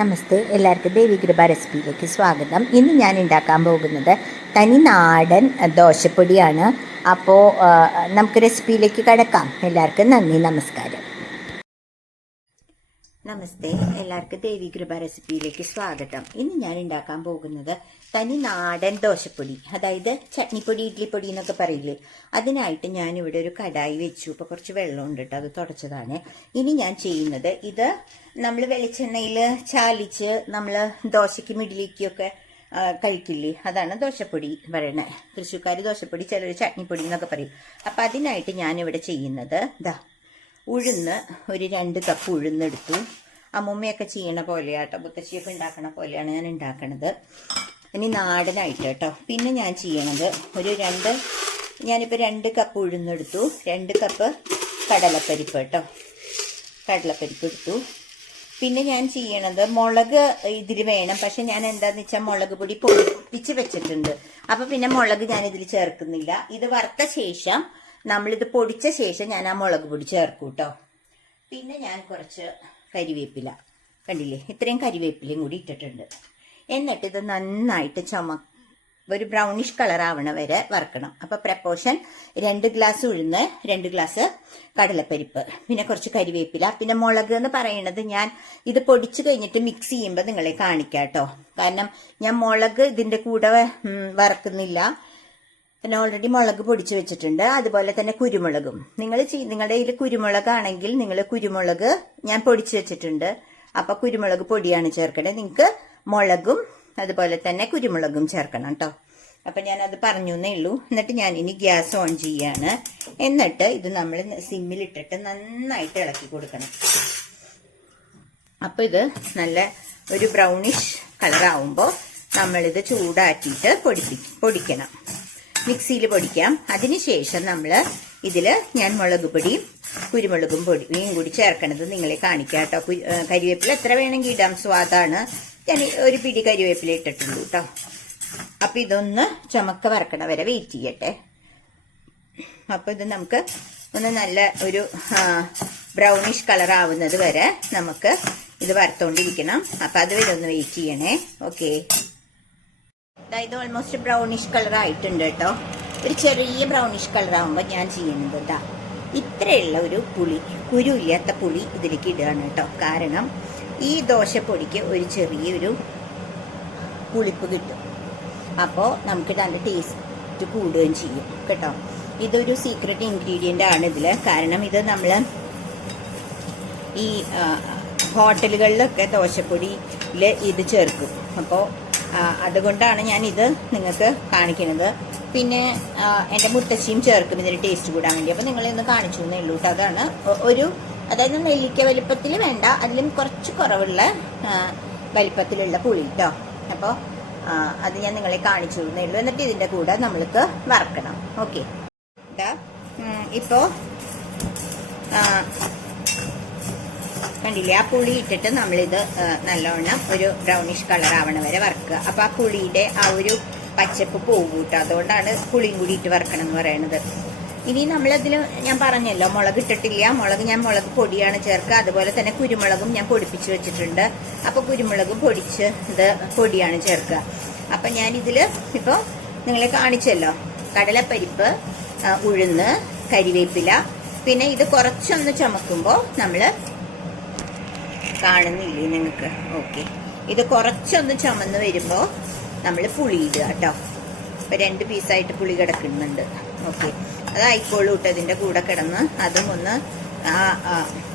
നമസ്തേ, എല്ലാവർക്കും ദേവി കൃപ റെസിപ്പിയിലേക്ക് സ്വാഗതം. ഇന്ന് ഞാൻ ഉണ്ടാക്കാൻ പോകുന്നത് തനി നാടൻ ദോശപ്പൊടിയാണ്. അപ്പോൾ നമുക്ക് റെസിപ്പിയിലേക്ക് കിടക്കാം. എല്ലാവർക്കും നന്ദി, നമസ്കാരം. നമസ്തേ, എല്ലാവർക്കും ദേവി കൃപ റെസിപ്പിയിലേക്ക് സ്വാഗതം. ഇന്ന് ഞാൻ ഉണ്ടാക്കാൻ പോകുന്നത് തനി നാടൻ ദോശപ്പൊടി, അതായത് ചട്നിപ്പൊടി, ഇഡ്ലിപ്പൊടി എന്നൊക്കെ പറയില്ലേ. അതിനായിട്ട് ഞാനിവിടെ ഒരു കടായി വെച്ചു. ഇപ്പോൾ കുറച്ച് വെള്ളം ഉണ്ട് കേട്ടോ, അത് തുടച്ചതാണ്. ഇനി ഞാൻ ചെയ്യുന്നത്, ഇത് നമ്മൾ വെളിച്ചെണ്ണയിൽ ചാലിച്ച് നമ്മൾ ദോശയ്ക്കും ഇഡ്ലിക്കൊക്കെ കഴിക്കില്ലേ, അതാണ് ദോശപ്പൊടി പറയണേ. തൃശ്ശൂർക്കാർ ദോശപ്പൊടി, ചിലർ ചട്നിപ്പൊടി എന്നൊക്കെ പറയും. അപ്പം അതിനായിട്ട് ഞാനിവിടെ ചെയ്യുന്നത് ഉഴുന്ന് ഒരു 2 കപ്പ് ഉഴുന്നെടുത്തു. അമ്മൂമ്മയൊക്കെ ചെയ്യണ പോലെയാട്ടോ, മുത്തശ്ശിയൊക്കെ ഉണ്ടാക്കണ പോലെയാണ് ഞാൻ ഉണ്ടാക്കണത്. ഇനി നാടനായിട്ട് കേട്ടോ. പിന്നെ ഞാൻ ചെയ്യണത് ഞാനിപ്പോൾ 2 കപ്പ് ഉഴുന്നെടുത്തു, 2 കപ്പ് കടലപ്പരിപ്പ് കേട്ടോ, കടലപ്പരിപ്പ് എടുത്തു. പിന്നെ ഞാൻ ചെയ്യണത്, മുളക് ഇതിൽ വേണം, പക്ഷെ ഞാൻ എന്താന്ന് വെച്ചാൽ മുളക് പൊടി പൊടിപ്പിച്ച് വെച്ചിട്ടുണ്ട്. അപ്പൊ പിന്നെ മുളക് ഞാൻ ഇതിൽ ചേർക്കുന്നില്ല. ഇത് വറുത്ത ശേഷം, നമ്മളിത് പൊടിച്ച ശേഷം ഞാൻ ആ മുളക് പൊടി ചേർക്കും കേട്ടോ. പിന്നെ ഞാൻ കുറച്ച് കരിവേപ്പില, കണ്ടില്ലേ, ഇത്രയും കരിവേപ്പിലയും കൂടി ഇട്ടിട്ടുണ്ട്. എന്നിട്ട് ഇത് നന്നായിട്ട് ഒരു ബ്രൗണിഷ് കളർ ആവണ വരെ വറക്കണം. അപ്പൊ പ്രപ്പോർഷൻ 2 ഗ്ലാസ് ഉഴുന്ന്, 2 ഗ്ലാസ് കടലപ്പരിപ്പ്, പിന്നെ കുറച്ച് കരിവേപ്പില, പിന്നെ മുളക് എന്ന് പറയുന്നത് ഞാൻ ഇത് പൊടിച്ചു കഴിഞ്ഞിട്ട് മിക്സ് ചെയ്യുമ്പോൾ നിങ്ങളെ കാണിക്കാം കേട്ടോ. കാരണം ഞാൻ മുളക് ഇതിന്റെ കൂടെ വറക്കുന്നില്ല, പിന്നെ ഓൾറെഡി മുളക് പൊടിച്ചു വെച്ചിട്ടുണ്ട്. അതുപോലെ തന്നെ കുരുമുളകും, നിങ്ങളുടെ കയ്യിൽ കുരുമുളകാണെങ്കിൽ നിങ്ങൾ കുരുമുളക് ഞാൻ പൊടിച്ചു വെച്ചിട്ടുണ്ട്, അപ്പൊ കുരുമുളക് പൊടിയാണ് ചേർക്കേണ്ടത്. നിങ്ങൾക്ക് മുളകും അതുപോലെ തന്നെ കുരുമുളകും ചേർക്കണം കേട്ടോ. അപ്പൊ ഞാനത് പറഞ്ഞു എന്നേ ഉള്ളൂ. എന്നിട്ട് ഞാൻ ഇനി ഗ്യാസ് ഓൺ ചെയ്യാണ്. എന്നിട്ട് ഇത് നമ്മൾ സിമ്മിലിട്ടിട്ട് നന്നായിട്ട് ഇളക്കി കൊടുക്കണം. അപ്പൊ ഇത് നല്ല ഒരു ബ്രൗണിഷ് കളറാവുമ്പോൾ നമ്മളിത് ചൂടാക്കിയിട്ട് പൊടിക്കണം. മിക്സിയിൽ പൊടിക്കാം. അതിനുശേഷം നമ്മൾ ഞാൻ മുളക് പൊടിയും കുരുമുളകും പൊടിയും കൂടി ചേർക്കണത് നിങ്ങളെ കാണിക്കാം കേട്ടോ. കരിവേപ്പില എത്ര വേണമെങ്കിൽ ഇടാം, സ്വാദാണ്. ഞാൻ ഒരു പിടി കരിവേപ്പില ഇട്ടിട്ടുള്ളൂ കേട്ടോ. അപ്പൊ ഇതൊന്ന് ചുമക്ക വറക്കണ വരെ വെയിറ്റ് ചെയ്യട്ടെ. അപ്പൊ ഇത് നമുക്ക് ഒന്ന് നല്ല ഒരു ബ്രൗണിഷ് കളർ ആവുന്നത് വരെ നമുക്ക് ഇത് വറുത്തോണ്ടിരിക്കണം. അപ്പൊ അതുവരെ ഒന്ന് വെയിറ്റ് ചെയ്യണേ. ഓക്കെ, ഇത് ഓൾമോസ്റ്റ് ബ്രൗണിഷ് കളർ ആയിട്ടുണ്ട് കേട്ടോ. ഒരു ചെറിയ ബ്രൗണിഷ് കളർ ആവുമ്പോൾ ഞാൻ ചെയ്യുന്നത് ഇത്രയുള്ള ഒരു പുളി, കുരുയില്ലാത്ത പുളി ഇതിലേക്ക് ഇടുകയാണ് കേട്ടോ. കാരണം ഈ ദോശപ്പൊടിക്ക് ഒരു ചെറിയൊരു പുളിപ്പ് കിട്ടും. അപ്പോൾ നമുക്ക് നല്ല ടേസ്റ്റ് കൂടുകയും ചെയ്യും കേട്ടോ. ഇതൊരു സീക്രട്ട് ഇൻഗ്രീഡിയൻ്റ് ആണ് ഇതിൽ. കാരണം ഇത് നമ്മൾ ഈ ഹോട്ടലുകളിലൊക്കെ ദോശപ്പൊടിയിൽ ഇത് ചേർക്കും. അപ്പോൾ അതുകൊണ്ടാണ് ഞാൻ ഇത് നിങ്ങൾക്ക് കാണിക്കുന്നത്. പിന്നെ എൻ്റെ മുത്തശ്ശിയും ചേർക്കും ഇതിന് ടേസ്റ്റ് കൂടാൻ വേണ്ടി. അപ്പോൾ നിങ്ങളൊന്ന് കാണിച്ചു എന്നേ ഉള്ളൂ കേട്ടോ. അതാണ് അതായത് നെല്ലിക്ക വലിപ്പത്തിൽ വേണ്ട, അതിലും കുറച്ച് കുറവുള്ള വലിപ്പത്തിലുള്ള പുളി കേട്ടോ. അപ്പോൾ അത് ഞാൻ നിങ്ങളെ കാണിച്ചു എന്നേ ഉള്ളൂ. എന്നിട്ട് ഇതിൻ്റെ കൂടെ നമ്മൾക്ക് വറക്കണം. ഓക്കെ, ഇപ്പോൾ കണ്ടില്ലേ, ആ പുളി ഇട്ടിട്ട് നമ്മളിത് നല്ലോണം ഒരു ബ്രൗണിഷ് കളർ ആവണ വരെ വറക്കുക. അപ്പൊ ആ പുളിയുടെ ആ ഒരു പച്ചപ്പ് പോകും കേട്ടോ. അതുകൊണ്ടാണ് പുളിയും കൂടി ഇട്ട് വറക്കണം എന്ന് പറയുന്നത്. ഇനി നമ്മളതിൽ ഞാൻ പറഞ്ഞല്ലോ, മുളക് ഇട്ടിട്ടില്ല. ഞാൻ മുളക് പൊടിയാണ് ചേർക്കുക. അതുപോലെ തന്നെ കുരുമുളകും ഞാൻ പൊടിപ്പിച്ച് വെച്ചിട്ടുണ്ട്. അപ്പൊ കുരുമുളകും പൊടിയാണ് ചേർക്കുക. അപ്പൊ ഞാനിതിൽ ഇപ്പോൾ നിങ്ങളെ കാണിച്ചല്ലോ, കടലപ്പരിപ്പ്, ഉഴുന്ന്, കരിവേപ്പില, പിന്നെ ഇത് കുറച്ചൊന്ന് ചുമക്കുമ്പോൾ നമ്മള് കാണുന്നില്ലേ നിങ്ങൾക്ക്? ഓക്കെ, ഇത് കുറച്ചൊന്ന് ചുമന്ന് വരുമ്പോൾ നമ്മൾ പുളി ഇടുക കേട്ടോ. ഇപ്പൊ 2 പീസായിട്ട് പുളി കിടക്കുന്നുണ്ട്. ഓക്കെ, അതായിക്കോളൂ കേട്ടോ. ഇതിന്റെ കൂടെ കിടന്ന് അതും ഒന്ന്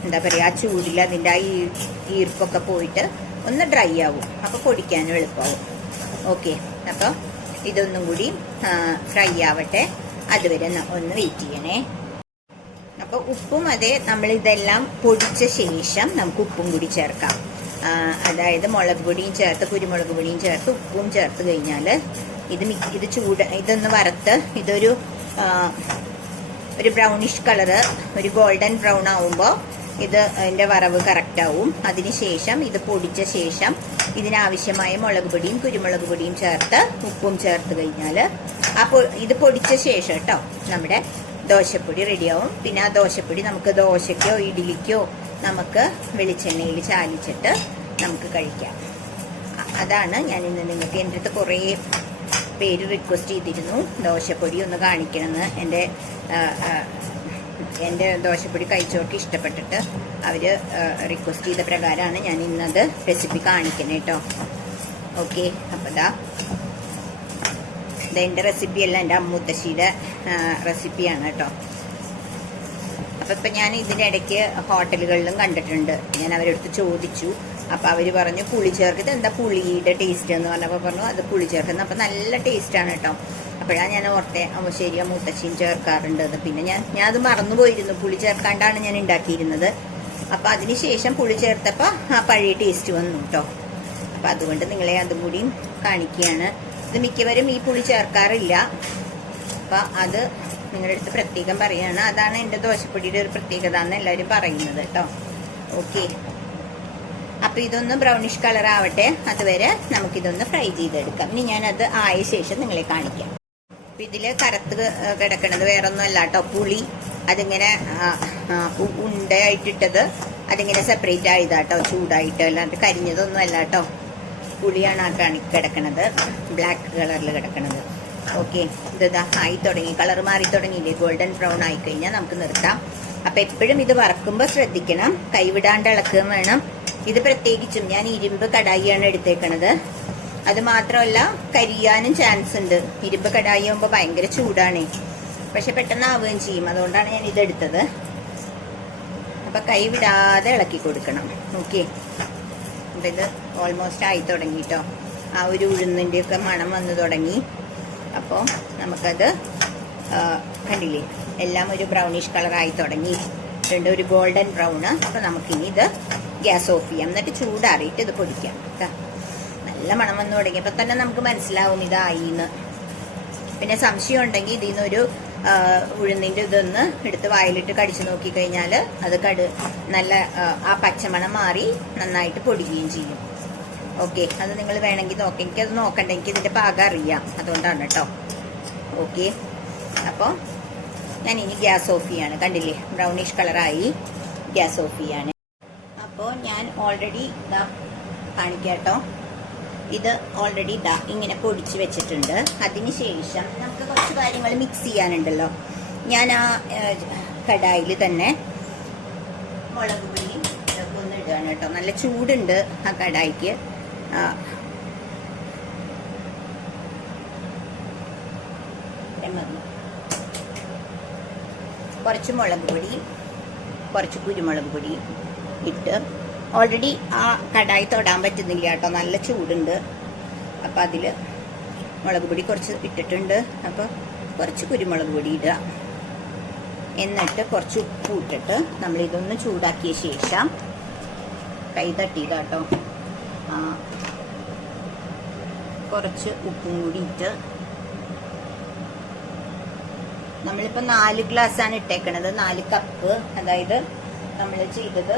എന്താ പറയാ, ആ ചൂടിൽ അതിന്റെ ആ ഈർപ്പൊക്കെ പോയിട്ട് ഒന്ന് ഡ്രൈ ആവും. അപ്പൊ പൊടിക്കാനും എളുപ്പമാവും. ഓക്കെ, അപ്പൊ ഇതൊന്നും കൂടി ഫ്രൈ ആവട്ടെ. അതുവരെ ഒന്ന് വെയിറ്റ് ചെയ്യണേ. അപ്പൊ ഉപ്പും നമ്മൾ ഇതെല്ലാം പൊടിച്ച ശേഷം നമുക്ക് ഉപ്പും കൂടി ചേർക്കാം. അതായത് മുളക് പൊടിയും ചേർത്ത് കുരുമുളക് പൊടിയും ചേർത്ത് ഉപ്പും ചേർത്ത് കഴിഞ്ഞാൽ ഇതൊന്ന് വറുത്ത് ഇതൊരു ബ്രൗണിഷ് കളറ്, ഒരു ഗോൾഡൻ ബ്രൗൺ ആവുമ്പോൾ ഇതിന്റെ വറവ് കറക്റ്റ് ആവും. അതിനുശേഷം ഇത് പൊടിച്ച ശേഷം ഇതിനാവശ്യമായ മുളക് പൊടിയും കുരുമുളക് പൊടിയും ചേർത്ത് ഉപ്പും ചേർത്ത് കഴിഞ്ഞാൽ ഇത് പൊടിച്ച ശേഷം കേട്ടോ നമ്മുടെ ദോശപ്പൊടി റെഡിയാവും. പിന്നെ ആ ദോശപ്പൊടി നമുക്ക് ദോശയ്ക്കോ ഇഡ്ഡലിക്കോ നമുക്ക് വെളിച്ചെണ്ണയിൽ ചാലിച്ചിട്ട് നമുക്ക് കഴിക്കാം. അതാണ് ഞാൻ ഇന്ന് നിങ്ങൾക്ക് എൻ്റെ അടുത്ത് കുറേ പേര് റിക്വസ്റ്റ് ചെയ്തിരുന്നു ദോശപ്പൊടി ഒന്ന് കാണിക്കണമെന്ന്. എൻ്റെ ദോശപ്പൊടി കഴിച്ചവർക്ക് ഇഷ്ടപ്പെട്ടിട്ട് അവർ റിക്വസ്റ്റ് ചെയ്ത പ്രകാരമാണ് ഞാൻ ഇന്നത് റെസിപ്പി കാണിക്കുന്നത് കേട്ടോ. ഓക്കെ, അപ്പോൾ ഇതെൻ്റെ റെസിപ്പിയല്ല, എൻ്റെ അമ്മൂത്തശ്ശിയുടെ റെസിപ്പിയാണ് കേട്ടോ. അപ്പോൾ ഇപ്പം ഞാൻ ഇതിനിടയ്ക്ക് ഹോട്ടലുകളിലും കണ്ടിട്ടുണ്ട്. ഞാൻ അവരടുത്ത് ചോദിച്ചു. അപ്പോൾ അവർ പറഞ്ഞു പുളി ചേർക്കുന്നത്. എന്താ പുളിയുടെ ടേസ്റ്റ് എന്ന് പറഞ്ഞപ്പോൾ പറഞ്ഞു അത് പുളി ചേർക്കുന്നത്. അപ്പോൾ നല്ല ടേസ്റ്റാണ് കേട്ടോ. അപ്പോഴാണ് ഞാൻ ഓർത്തെ ശരിയാ മുത്തശ്ശിയും ചേർക്കാറുണ്ട്. പിന്നെ ഞാൻ അത് മറന്നുപോയിരുന്നു. പുളി ചേർക്കാണ്ടാണ് ഞാൻ ഉണ്ടാക്കിയിരുന്നത്. അപ്പോൾ അതിന് ശേഷം പുളി ചേർത്തപ്പോൾ ആ പഴയ ടേസ്റ്റ് വന്നു കേട്ടോ. അപ്പോൾ അതുകൊണ്ട് നിങ്ങളെ അതും കൂടിയും കാണിക്കുകയാണ്. ഇത് മിക്കവരും ഈ പുളി ചേർക്കാറില്ല. അപ്പോൾ അത് നിങ്ങളുടെ അടുത്ത് പ്രത്യേകം പറയുകയാണ്. അതാണ് എൻ്റെ ദോശപ്പൊടിയുടെ ഒരു പ്രത്യേകത എന്ന് എല്ലാവരും പറയുന്നത് കേട്ടോ. ഓക്കെ, അപ്പോൾ ഇതൊന്ന് ബ്രൗണിഷ് കളർ ആവട്ടെ. അതുവരെ നമുക്കിതൊന്ന് ഫ്രൈ ചെയ്തെടുക്കാം. ഇനി ഞാനത് ആയ ശേഷം നിങ്ങളെ കാണിക്കാം. അപ്പം ഇതിൽ കറുത്ത് കിടക്കണത് വേറൊന്നും അല്ല കേട്ടോ, പുളി. അതിങ്ങനെ ഉണ്ടയായിട്ടിട്ടത് അതിങ്ങനെ സെപ്പറേറ്റ് ആയതാട്ടോ, ചൂടായിട്ട്. അല്ലാണ്ട് കരിഞ്ഞതൊന്നും അല്ല കേട്ടോ, പുളിയാണ് ആ കിടക്കണത്, ബ്ലാക്ക് കളറിൽ കിടക്കണത്. ഓക്കെ, ഇതാ ആയി തുടങ്ങി, കളർ മാറി തുടങ്ങിയില്ലേ, ഗോൾഡൻ ബ്രൗൺ ആയി കഴിഞ്ഞാൽ നമുക്ക് നിർത്താം. അപ്പം എപ്പോഴും ഇത് വറക്കുമ്പോൾ ശ്രദ്ധിക്കണം, കൈവിടാണ്ട് ഇളക്കുകയും വേണം. ഇത് പ്രത്യേകിച്ചും ഞാൻ ഇരുമ്പ് കടായിയാണ് എടുത്തേക്കണത്. അത് മാത്രമല്ല കരിയാനും ചാൻസ് ഉണ്ട്. ഇരുമ്പ് കടായി ആകുമ്പോൾ ഭയങ്കര ചൂടാണ്, പക്ഷെ പെട്ടെന്ന് ആവുകയും ചെയ്യും. അതുകൊണ്ടാണ് ഞാൻ ഇതെടുത്തത്. അപ്പം കൈ വിടാതെ ഇളക്കി കൊടുക്കണം. ഓക്കെ, അപ്പം ഇത് ഓൾമോസ്റ്റ് ആയി തുടങ്ങിട്ടോ. ആ ഒരു ഉഴുന്നിൻ്റെയൊക്കെ മണം വന്നു തുടങ്ങി. അപ്പോൾ നമുക്കത് കണ്ടില്ലേ, എല്ലാം ഒരു ബ്രൗണിഷ് കളറായി തുടങ്ങി, ഒരു ഗോൾഡൻ ബ്രൗണ്. അപ്പോൾ നമുക്കിനി ഇത് ഗ്യാസ് ഓഫ് ചെയ്യാം. എന്നിട്ട് ചൂടാറിയിട്ട് ഇത് പൊടിക്കാം. നല്ല മണം വന്നു തുടങ്ങിയപ്പോൾ തന്നെ നമുക്ക് മനസ്സിലാവും ഇതായിന്ന്. പിന്നെ സംശയം ഉണ്ടെങ്കിൽ ഇതിൽ നിന്നൊരു ഉഴുന്നിൻ്റെ ഇതൊന്ന് എടുത്ത് വായിലിട്ട് കടിച്ചു നോക്കിക്കഴിഞ്ഞാൽ അത് നല്ല ആ പച്ചമണം മാറി നന്നായിട്ട് പൊടിക്കുകയും ചെയ്യും. ഓക്കെ, അത് നിങ്ങൾ വേണമെങ്കിൽ നോക്കാം. എനിക്കത് നോക്കണ്ട, എനിക്ക് ഇതിൻ്റെ പാകം അറിയാം, അതുകൊണ്ടാണ് കേട്ടോ. ഓക്കെ, അപ്പോൾ ഞാൻ ഇനി ഗ്യാസ് ഓഫ് ചെയ്യാണ്. കണ്ടില്ലേ, ബ്രൗണിഷ് കളറായി. ഗ്യാസ് ഓഫ് ചെയ്യാണ്. അപ്പോൾ ഞാൻ ഓൾറെഡി ഇതാ കാണിക്കാട്ടോ. ഇത് ഓൾറെഡി ഇതാ ഇങ്ങനെ പൊടിച്ച് വെച്ചിട്ടുണ്ട്. അതിന് ശേഷം നമുക്ക് കുറച്ച് കാര്യങ്ങൾ മിക്സ് ചെയ്യാനുണ്ടല്ലോ. ഞാൻ ആ കടായിൽ തന്നെ മുളക് പൊടിയും ഇതൊക്കെ ഒന്ന് ഇടുകയാണ് കേട്ടോ. നല്ല ചൂടുണ്ട് ആ കടായിക്ക്. കുറച്ച് മുളക് പൊടി, കുറച്ച് കുരുമുളക് പൊടി ഇട്ട് ഓൾറെഡി ആ കടായി തൊടാൻ പറ്റുന്നില്ല കേട്ടോ, നല്ല ചൂടുണ്ട്. അപ്പം അതിൽ മുളക് പൊടി കുറച്ച് ഇട്ടിട്ടുണ്ട്. അപ്പോൾ കുറച്ച് കുരുമുളക് പൊടി ഇടുക. എന്നിട്ട് കുറച്ച് ഉപ്പ് ഇട്ടിട്ട് നമ്മളിതൊന്ന് ചൂടാക്കിയ ശേഷം കൈ തട്ടിയതാട്ടോ, കുറച്ച് ഉപ്പും കൂടി ഇട്ട് നമ്മളിപ്പോൾ 4 ഗ്ലാസ്സാണ് ഇട്ടേക്കണത്, 4 കപ്പ്. അതായത് നമ്മൾ ചെയ്തത്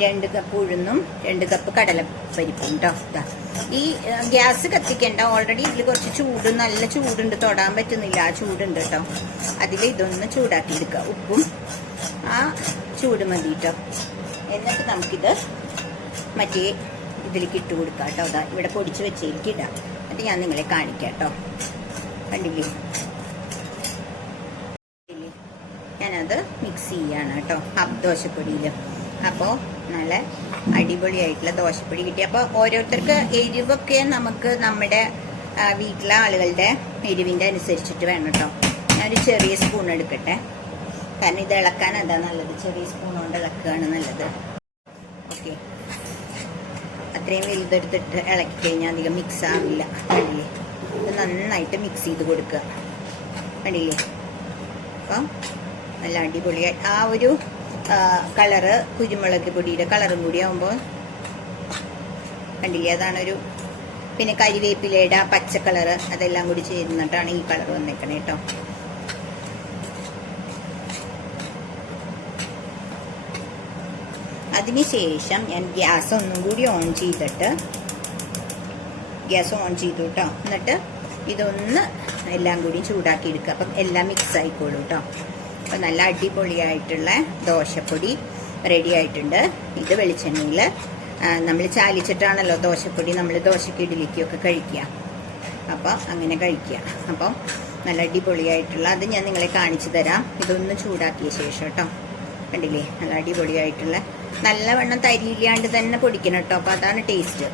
2 കപ്പ് ഉഴുന്നും 2 കപ്പ് കടലപ്പരിപ്പും കേട്ടോ. ഈ ഗ്യാസ് കത്തിക്കണ്ട, ഓൾറെഡി ഇതിൽ കുറച്ച് ചൂട്, നല്ല ചൂടുണ്ട്, തൊടാൻ പറ്റുന്നില്ല, ആ ചൂടുണ്ട് കേട്ടോ. അതിൽ ഇതൊന്ന് ചൂടാക്കി എടുക്കുക. ഉപ്പും ആ ചൂട് മതി കേട്ടോ. എന്നിട്ട് നമുക്കിത് മറ്റേ ഇതിലേക്ക് ഇട്ട് കൊടുക്കാം കേട്ടോ. അതാ ഇവിടെ പൊടിച്ച് വെച്ചതിലേക്ക് ഇടാം. അത് ഞാൻ നിങ്ങളെ കാണിക്കാം കേട്ടോ. കണ്ടില്ലേ, ഞാനത് മിക്സ് ചെയ്യാണ് കേട്ടോ ദോശപ്പൊടിയിൽ. അപ്പോൾ നല്ല അടിപൊളിയായിട്ടുള്ള ദോശപ്പൊടി കിട്ടി. അപ്പോൾ ഓരോരുത്തർക്ക് എരിവൊക്കെ നമുക്ക് നമ്മുടെ വീട്ടിലെ ആളുകളുടെ എരിവിൻ്റെ അനുസരിച്ചിട്ട് വേണം കേട്ടോ. ഞാനൊരു ചെറിയ സ്പൂൺ എടുക്കട്ടെ, കാരണം ഇത് ഇളക്കാൻ അതാ നല്ലത്. ചെറിയ സ്പൂൺ കൊണ്ട് ഇളക്കുകയാണ് നല്ലത്. ഓക്കെ, അത്രയും വലുതെടുത്തിട്ട് ഇളക്കി കഴിഞ്ഞാൽ അധികം മിക്സ് ആവില്ല. കണ്ടില്ലേ, ഇത് നന്നായിട്ട് മിക്സ് ചെയ്ത് കൊടുക്കുക. കണ്ടില്ലേ, അപ്പം നല്ല അടിപൊളിയായി ആ ഒരു കളറ് കുരുമുളക് പൊടിയുടെ കളറും കൂടി ആകുമ്പോൾ കണ്ടില്ലേ, അതാണൊരു. പിന്നെ കരിവേപ്പിലയുടെ ആ പച്ച കളറ് അതെല്ലാം കൂടി ചേർന്നിട്ടാണ് ഈ കളർ വന്നേക്കണേ കേട്ടോ. അതിനുശേഷം ഞാൻ ഗ്യാസ് ഒന്നും കൂടി ഓൺ ചെയ്തിട്ട് ഗ്യാസ് ഓൺ ചെയ്തു കേട്ടോ. എന്നിട്ട് ഇതൊന്ന് എല്ലാം കൂടി ചൂടാക്കി എടുക്കുക. അപ്പം എല്ലാം മിക്സ് ആയിക്കോളൂ കേട്ടോ. അപ്പം നല്ല അടിപൊളിയായിട്ടുള്ള ദോശപ്പൊടി റെഡി ആയിട്ടുണ്ട്. ഇത് വെളിച്ചെണ്ണയിൽ നമ്മൾ ചാലിച്ചിട്ടാണല്ലോ ദോശപ്പൊടി നമ്മൾ ദോശയ്ക്ക് ഇഡ്ഡലിക്കൊക്കെ കഴിക്കുക. അപ്പോൾ അങ്ങനെ കഴിക്കുക. അപ്പം നല്ല അടിപൊളിയായിട്ടുള്ള അത് ഞാൻ നിങ്ങളെ കാണിച്ചു തരാം. ഇതൊന്ന് ചൂടാക്കിയ ശേഷം കേട്ടോ. കണ്ടില്ലേ, നല്ല അടിപൊളിയായിട്ടുള്ള നല്ലവണ്ണം തരിയില്ലാണ്ട് തന്നെ പൊടിക്കണം കേട്ടോ. അപ്പോൾ അതാണ് ടേസ്റ്റ്.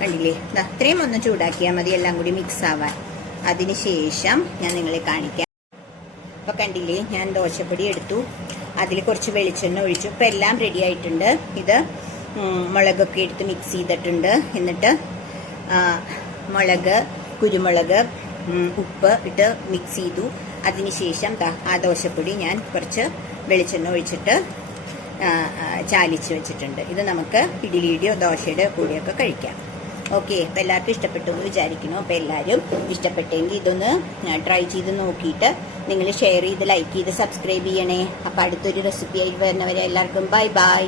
കണ്ടില്ലേ, അത്രയും ഒന്ന് ചൂടാക്കിയാൽ മതി, എല്ലാം കൂടി മിക്സ് ആവാൻ. അതിന് ശേഷം ഞാൻ നിങ്ങളെ കാണിക്കാം. അപ്പോൾ കണ്ടില്ലേ, ഞാൻ ദോശപ്പൊടി എടുത്തു, അതിൽ കുറച്ച് വെളിച്ചെണ്ണ ഒഴിച്ചു. ഇപ്പം എല്ലാം റെഡി ആയിട്ടുണ്ട്. ഇത് മുളകൊക്കെ എടുത്ത് മിക്സ് ചെയ്തിട്ടുണ്ട്. എന്നിട്ട് മുളക്, കുരുമുളക്, ഉപ്പ് ഇട്ട് മിക്സ് ചെയ്തു. അതിനുശേഷം ആ ദോശപ്പൊടി ഞാൻ കുറച്ച് വെളിച്ചെണ്ണ ഒഴിച്ചിട്ട് ചാലിച്ച് വെച്ചിട്ടുണ്ട്. ഇത് നമുക്ക് ഇഡ്ഡലിയുടെയോ ദോശയുടെ കൂടെയൊക്കെ കഴിക്കാം. ഓക്കെ, അപ്പം എല്ലാവർക്കും ഇഷ്ടപ്പെട്ടു എന്ന് വിചാരിക്കുന്നു. അപ്പോൾ എല്ലാവരും ഇഷ്ടപ്പെട്ടെങ്കിൽ ഇതൊന്ന് ട്രൈ ചെയ്ത് നോക്കിയിട്ട് നിങ്ങൾ ഷെയർ ചെയ്ത് ലൈക്ക് ചെയ്ത് സബ്സ്ക്രൈബ് ചെയ്യണേ. അപ്പോൾ അടുത്തൊരു റെസിപ്പി ആയിട്ട് വരുന്നവരെ എല്ലാവർക്കും ബൈ ബൈ.